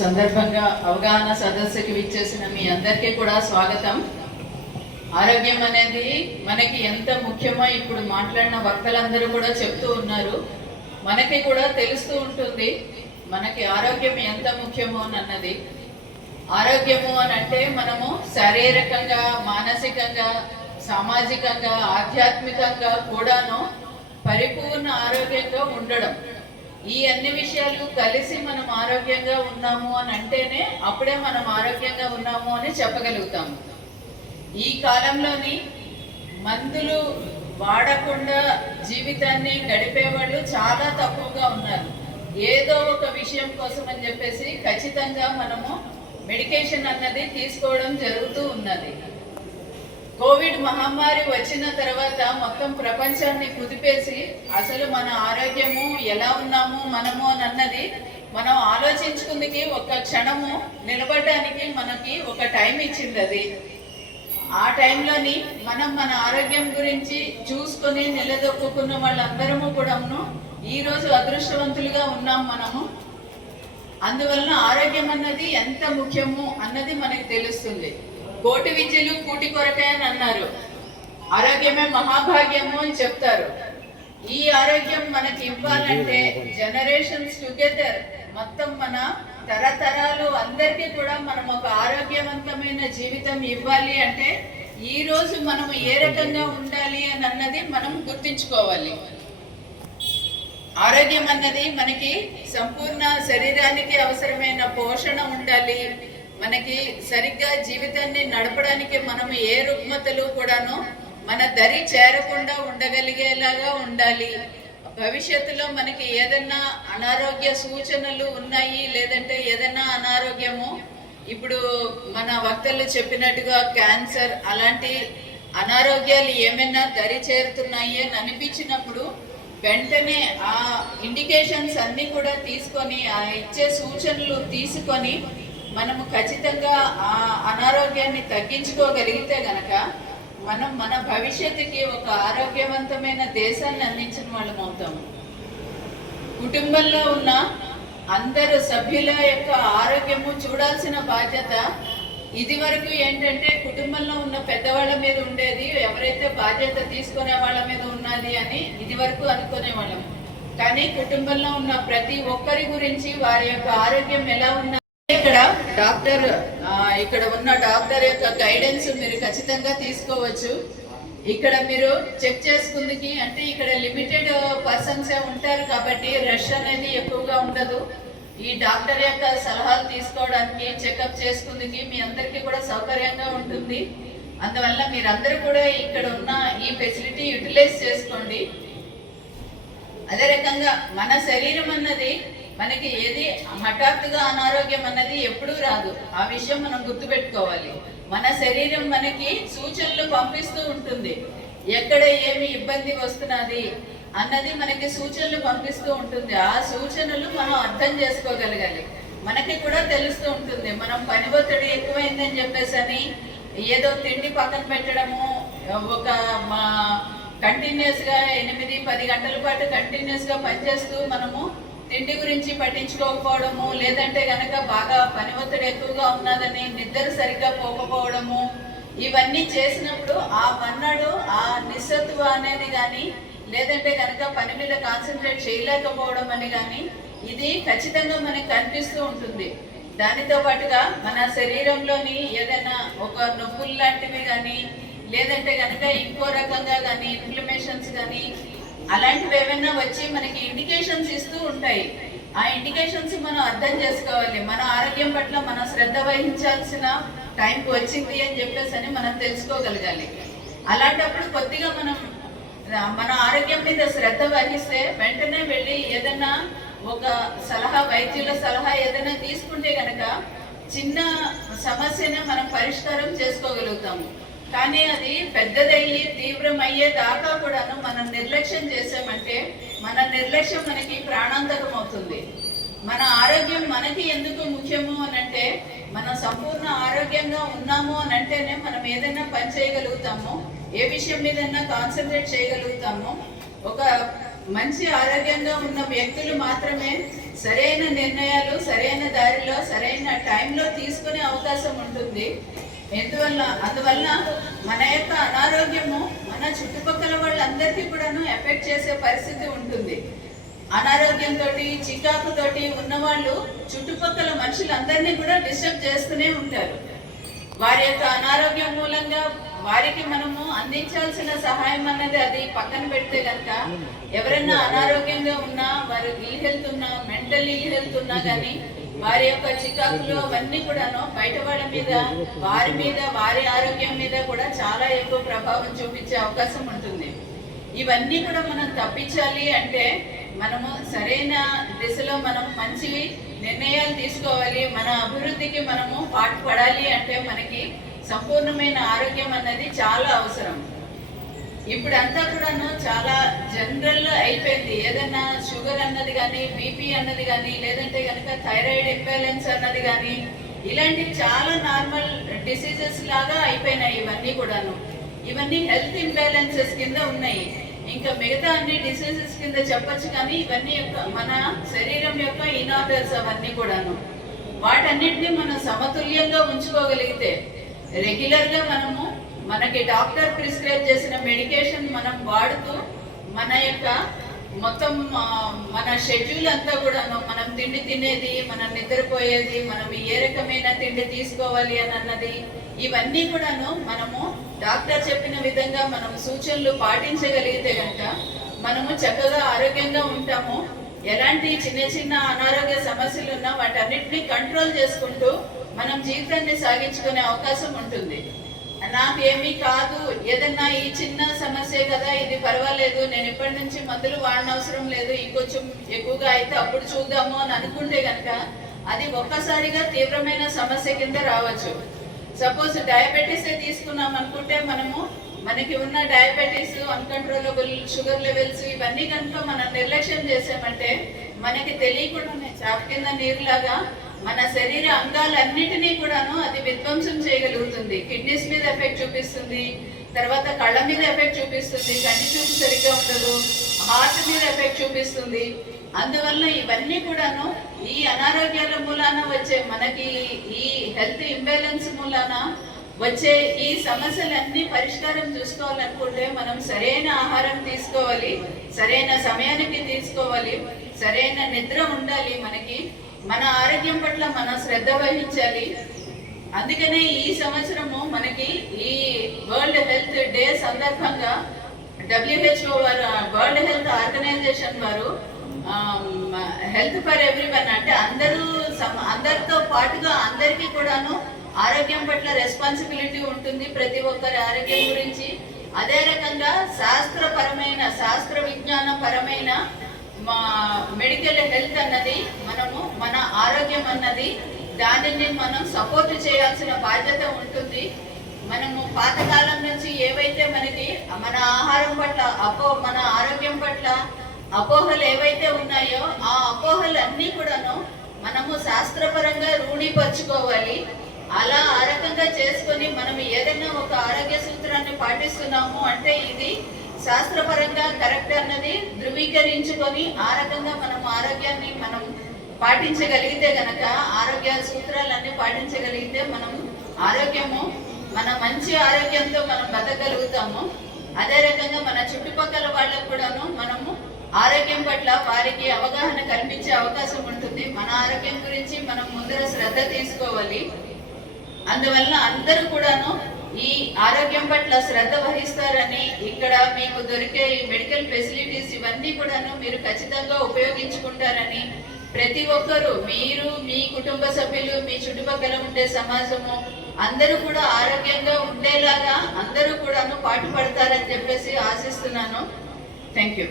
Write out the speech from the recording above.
సందర్భంగా అవగాహన సదస్సుకి విచ్చేసిన మీ అందరికీ కూడా స్వాగతం. ఆరోగ్యం అనేది మనకి ఎంత ముఖ్యమో ఇప్పుడు మాట్లాడిన వక్తలందరూ కూడా చెప్తూ ఉన్నారు. మనకి కూడా తెలుస్తూ ఉంటుంది మనకి ఆరోగ్యం ఎంత ముఖ్యమో అన్నది. ఆరోగ్యము అని అంటే మనము శారీరకంగా, మానసికంగా, సామాజికంగా, ఆధ్యాత్మికంగా కూడాను పరిపూర్ణ ఆరోగ్యంగా ఉండడం. ఈ అన్ని విషయాలు కలిసి మనం ఆరోగ్యంగా ఉన్నాము అని అంటేనే అప్పుడే మనం ఆరోగ్యంగా ఉన్నాము అని చెప్పగలుగుతాము. ఈ కాలంలోని మందులు వాడకుండా జీవితాన్ని గడిపేవాళ్ళు చాలా తక్కువగా ఉన్నారు. ఏదో ఒక విషయం కోసం అని చెప్పేసి ఖచ్చితంగా మనము మెడికేషన్ అన్నది తీసుకోవడం జరుగుతూ ఉన్నది. కోవిడ్ మహమ్మారి వచ్చిన తర్వాత మొత్తం ప్రపంచాన్ని కుదిపేసి అసలు మన ఆరోగ్యము ఎలా ఉన్నాము మనము అని అన్నది మనం ఆలోచించుకుందికి ఒక క్షణము నిలబడడానికి మనకి ఒక టైం ఇచ్చింది. అది ఆ టైంలోని మనం మన ఆరోగ్యం గురించి చూసుకొని నిలదొక్కున్న వాళ్ళందరము కూడాను ఈరోజు అదృష్టవంతులుగా ఉన్నాం మనము. అందువలన ఆరోగ్యం అన్నది ఎంత ముఖ్యము అన్నది మనకి తెలుస్తుంది. కోటి విద్యలు కూటి కొరకే అని అన్నారు. ఆరోగ్యమే మహాభాగ్యము అని చెప్తారు. ఈ ఆరోగ్యం మనకి ఇవ్వాలంటే జనరేషన్స్ టుగెదర్ మొత్తం మన తరతరాలు అందరికీ కూడా మనం ఒక ఆరోగ్యవంతమైన జీవితం ఇవ్వాలి అంటే ఈ రోజు మనం ఏ రకంగా ఉండాలి అని అన్నది మనం గుర్తించుకోవాలి. ఆరోగ్యం అన్నది మనకి సంపూర్ణ శరీరానికి అవసరమైన పోషణ ఉండాలి. మనకి సరిగ్గా జీవితాన్ని నడపడానికి మనం ఏ రుగ్మతలు కూడాను మన దరి చేరకుండా ఉండగలిగేలాగా ఉండాలి. భవిష్యత్తులో మనకి ఏదన్నా అనారోగ్య సూచనలు ఉన్నాయి, లేదంటే ఏదన్నా అనారోగ్యము ఇప్పుడు మన వక్తలు చెప్పినట్టుగా క్యాన్సర్ అలాంటి అనారోగ్యాలు ఏమైనా దరి చేరుతున్నాయి అని అనిపించినప్పుడు వెంటనే ఆ ఇండికేషన్స్ అన్నీ కూడా తీసుకొని ఆ ఇచ్చే సూచనలు తీసుకొని మనము ఖచ్చితంగా ఆ అనారోగ్యాన్ని తగ్గించుకోగలిగితే గనక మనం మన భవిష్యత్తుకి ఒక ఆరోగ్యవంతమైన దేశాన్ని అందించిన వాళ్ళం అవుతాము. కుటుంబంలో ఉన్న అందరు సభ్యుల యొక్క ఆరోగ్యము చూడాల్సిన బాధ్యత ఇది వరకు ఏంటంటే కుటుంబంలో ఉన్న పెద్దవాళ్ళ మీద ఉండేది, ఎవరైతే బాధ్యత తీసుకునే వాళ్ళ మీద ఉన్నది అని ఇది వరకు అనుకునే వాళ్ళం. కానీ కుటుంబంలో ఉన్న ప్రతి ఒక్కరి గురించి వారి యొక్క ఆరోగ్యం ఎలా ఉన్నా ఇక్కడ ఉన్న డాక్టర్ యొక్క గైడెన్స్ మీరు ఖచ్చితంగా తీసుకోవచ్చు. ఇక్కడ మీరు చెక్ చేసుకుందికి అంటే ఇక్కడ లిమిటెడ్ పర్సన్సే ఉంటారు కాబట్టి రష్ అనేది ఎక్కువగా ఉండదు. ఈ డాక్టర్ యొక్క సలహాలు తీసుకోవడానికి చెకప్ చేసుకుందికి మీ అందరికీ కూడా సౌకర్యంగా ఉంటుంది. అందువల్ల మీరందరూ కూడా ఇక్కడ ఉన్న ఈ ఫెసిలిటీ యూటిలైజ్ చేసుకోండి. అదే రకంగా మన శరీరం అన్నది మనకి ఏది హఠాత్తుగా అనారోగ్యం అన్నది ఎప్పుడూ రాదు. ఆ విషయం మనం గుర్తుపెట్టుకోవాలి. మన శరీరం మనకి సూచనలు పంపిస్తూ ఉంటుంది. ఎక్కడ ఏమి ఇబ్బంది వస్తున్నది అన్నది మనకి సూచనలు పంపిస్తూ ఉంటుంది. ఆ సూచనలు మనం అర్థం చేసుకోగలగాలి. మనకి కూడా తెలుస్తూ ఉంటుంది మనం పని ఒత్తిడి ఎక్కువైందని చెప్పేసి అని ఏదో తిండి పక్కన పెట్టడము, ఒక కంటిన్యూస్గా 8-10 గంటల పాటు కంటిన్యూస్గా పనిచేస్తూ మనము తిండి గురించి పట్టించుకోకపోవడము, లేదంటే కనుక బాగా పని ఒత్తిడి ఎక్కువగా ఉన్నదని నిద్ర సరిగ్గా పోకపోవడము, ఇవన్నీ చేసినప్పుడు ఆ మన్నాడు ఆ నిస్సత్వ అనేది కానీ, లేదంటే కనుక పని మీద కాన్సన్ట్రేట్ చేయలేకపోవడం అని కానీ ఇది ఖచ్చితంగా మనకి కనిపిస్తూ ఉంటుంది. దానితో పాటుగా మన శరీరంలోని ఏదైనా ఒక నొప్పులు లాంటివి కానీ, లేదంటే కనుక ఇంకో రకంగా కానీ ఇన్ఫ్లమేషన్స్ కానీ అలాంటివి ఏమైనా వచ్చి మనకి ఇండికేషన్స్ ఇస్తూ ఉంటాయి. ఆ ఇండికేషన్స్ మనం అర్థం చేసుకోవాలి. మన ఆరోగ్యం పట్ల మనం శ్రద్ధ వహించాల్సిన టైంకి వచ్చింది అని చెప్పేసి అని మనం తెలుసుకోగలగాలి. అలాంటప్పుడు కొద్దిగా మనం మన ఆరోగ్యం మీద శ్రద్ధ వహిస్తే వెంటనే వెళ్ళి ఏదైనా ఒక సలహా, వైద్యుల సలహా ఏదైనా తీసుకుంటే కనుక చిన్న సమస్యను మనం పరిష్కారం చేసుకోగలుగుతాము. కానీ అది పెద్దదయ్యి తీవ్రమయ్యే దాకా కూడాను మనం నిర్లక్ష్యం చేసామంటే మన నిర్లక్ష్యం మనకి ప్రాణాంతకం అవుతుంది. మన ఆరోగ్యం మనకి ఎందుకు ముఖ్యము అని అంటే మనం సంపూర్ణ ఆరోగ్యంగా ఉన్నాము అని అంటేనే మనం ఏదైనా పని చేయగలుగుతాము, ఏ విషయం మీదైనా కాన్సన్ట్రేట్ చేయగలుగుతాము. ఒక మంచి ఆరోగ్యంగా ఉన్న వ్యక్తులు మాత్రమే సరైన నిర్ణయాలు, సరైన దారిలో, సరైన టైంలో తీసుకునే అవకాశం ఉంటుంది. అందువల్ల మన యొక్క అనారోగ్యము మన చుట్టుపక్కల వాళ్ళందరికీ కూడాను ఎఫెక్ట్ చేసే పరిస్థితి ఉంటుంది. అనారోగ్యంతో చికాకుతోటి ఉన్నవాళ్ళు చుట్టుపక్కల మనుషులందరినీ కూడా డిస్టర్బ్ చేస్తూనే ఉంటారు. వారి యొక్క అనారోగ్యం మూలంగా వారికి మనము అందించాల్సిన సహాయం అన్నది అది పక్కన పెడితే కనుక ఎవరైనా అనారోగ్యంగా ఉన్నా, వారు ఇల్ హెల్త్ ఉన్నా, మెంటల్ ఇల్ హెల్త్ ఉన్నా కానీ వారి యొక్క చికాకులు అవన్నీ కూడాను బయట వాళ్ళ మీద, వారి ఆరోగ్యం మీద కూడా చాలా ఎక్కువ ప్రభావం చూపించే అవకాశం ఉంటుంది. ఇవన్నీ కూడా మనం తప్పించాలి అంటే మనము సరైన దిశలో మనం మంచి నిర్ణయాలు తీసుకోవాలి. మన అభివృద్ధికి మనము పాటుపడాలి అంటే మనకి సంపూర్ణమైన ఆరోగ్యం అన్నది చాలా అవసరం. ఇప్పుడంతా కూడాను చాలా జనరల్ అయిపోయింది. ఏదైనా షుగర్ అన్నది కానీ, బీపీ అన్నది కానీ, లేదంటే కనుక థైరాయిడ్ ఇంబ్యాలెన్స్ అన్నది కానీ, ఇలాంటి చాలా నార్మల్ డిసీజెస్ లాగా అయిపోయినాయి ఇవన్నీ కూడాను. ఇవన్నీ హెల్త్ ఇంబ్యాలెన్సెస్ కింద ఉన్నాయి. ఇంకా మిగతా అన్ని డిసీజెస్ కింద చెప్పచ్చు, కానీ ఇవన్నీ మన శరీరం యొక్క ఇన్ఆర్డర్స్ అవన్నీ కూడాను. వాటన్నిటిని మనం సమతుల్యంగా ఉంచుకోగలిగితే రెగ్యులర్గా మనకి డాక్టర్ ప్రిస్క్రైబ్ చేసిన మెడికేషన్ మనం వాడుతూ మన యొక్క మొత్తం మన షెడ్యూల్ అంతా కూడాను, మనం తిండి తినేది, మనం నిద్రపోయేది, మనం ఏ రకమైన తిండి తీసుకోవాలి అని అన్నది, ఇవన్నీ కూడాను మనము డాక్టర్ చెప్పిన విధంగా మనం సూచనలు పాటించగలిగితే కనుక మనము చక్కగా ఆరోగ్యంగా ఉంటాము. ఎలాంటి చిన్న చిన్న అనారోగ్య సమస్యలు ఉన్నా వాటన్నిటిని కంట్రోల్ చేసుకుంటూ మనం జీవితాన్ని సాగించుకునే అవకాశం ఉంటుంది. నాకు ఏమీ కాదు, ఏదన్నా ఈ చిన్న సమస్య కదా, ఇది పర్వాలేదు, నేను ఇప్పటి నుంచి మందులు వాడనవసరం లేదు, ఇంకొంచెం ఎక్కువగా అయితే అప్పుడు చూద్దాము అని అనుకుంటే కనుక అది ఒక్కసారిగా తీవ్రమైన సమస్య కింద రావచ్చు. సపోజ్ డయాబెటీసే తీసుకున్నాం అనుకుంటే మనకి ఉన్న డయాబెటీస్, అన్కంట్రోలబుల్ షుగర్ లెవెల్స్ ఇవన్నీ కనుక మనం నిర్లక్ష్యం చేసామంటే మనకి తెలియకుండానే చాప కింద నీరులాగా మన శరీర అంగాలన్నిటినీ కూడాను అది విధ్వంసం చేయగలుగుతుంది. కిడ్నీస్ మీద ఎఫెక్ట్ చూపిస్తుంది, తర్వాత కళ్ళ మీద ఎఫెక్ట్ చూపిస్తుంది, కంటి చూపు సరిగ్గా ఉండదు, హార్ట్ మీద ఎఫెక్ట్ చూపిస్తుంది. అందువల్ల ఇవన్నీ కూడాను ఈ అనారోగ్యాల మూలాన వచ్చే మనకి ఈ హెల్త్ ఇంబ్యాలెన్స్ మూలాన వచ్చే ఈ సమస్యలన్నీ పరిష్కారం చూసుకోవాలనుకుంటే మనం సరైన ఆహారం తీసుకోవాలి, సరైన సమయానికి తీసుకోవాలి, సరైన నిద్ర ఉండాలి, మన ఆరోగ్యం పట్ల మనం శ్రద్ధ వహించాలి. అందుకనే ఈ సంవత్సరము మనకి ఈ వరల్డ్ హెల్త్ డే సందర్భంగా WHO వారు, వరల్డ్ హెల్త్ ఆర్గనైజేషన్ వారు హెల్త్ ఫర్ ఎవ్రీవన్ అంటే అందరితో పాటుగా అందరికీ కూడాను ఆరోగ్యం పట్ల రెస్పాన్సిబిలిటీ ఉంటుంది, ప్రతి ఒక్కరి ఆరోగ్యం గురించి. అదే రకంగా శాస్త్ర విజ్ఞానపరమైన మెడికల్ హెల్త్ అన్నది మన ఆరోగ్యం అన్నది దానిని మనం సపోర్ట్ చేయాల్సిన బాధ్యత ఉంటుంది. పాతకాలం నుంచి ఏవైతే మనకి మన ఆహారం పట్ల మన ఆరోగ్యం పట్ల అపోహలు ఏవైతే ఉన్నాయో ఆ అపోహలన్నీ కూడాను శాస్త్రపరంగా రూఢీపరచుకోవాలి. అలా ఆ రకంగా చేసుకొని మనం ఏదైనా ఒక ఆరోగ్య సూత్రాన్ని పాటిస్తున్నాము అంటే ఇది శాస్త్రపరంగా కరెక్ట్ అన్నది ధృవీకరించుకొని ఆ రకంగా ఆరోగ్యాన్ని పాటించగలిగితే గనక, ఆరోగ్య సూత్రాలన్నీ పాటించగలిగితే మన మంచి ఆరోగ్యంతో మనం బతకగలుగుతాము. అదే రకంగా మన చుట్టుపక్కల వాళ్ళకు కూడాను ఆరోగ్యం పట్ల వారికి అవగాహన కల్పించే అవకాశం ఉంటుంది. మన ఆరోగ్యం గురించి మనం ముందర శ్రద్ధ తీసుకోవాలి. అందువల్ల అందరూ కూడాను ఈ ఆరోగ్యం పట్ల శ్రద్ధ వహిస్తారని, ఇక్కడ మీకు దొరికే ఈ మెడికల్ ఫెసిలిటీస్ ఇవన్నీ కూడాను మీరు ఖచ్చితంగా ఉపయోగించుకుంటారని, ప్రతి ఒక్కరూ మీరు, మీ కుటుంబ సభ్యులు, మీ చుట్టుపక్కల ఉండే సమాజము అందరూ కూడా ఆరోగ్యంగా ఉండేలాగా అందరూ కూడాను పాటుపడతారని చెప్పేసి ఆశిస్తున్నాను. Thank you.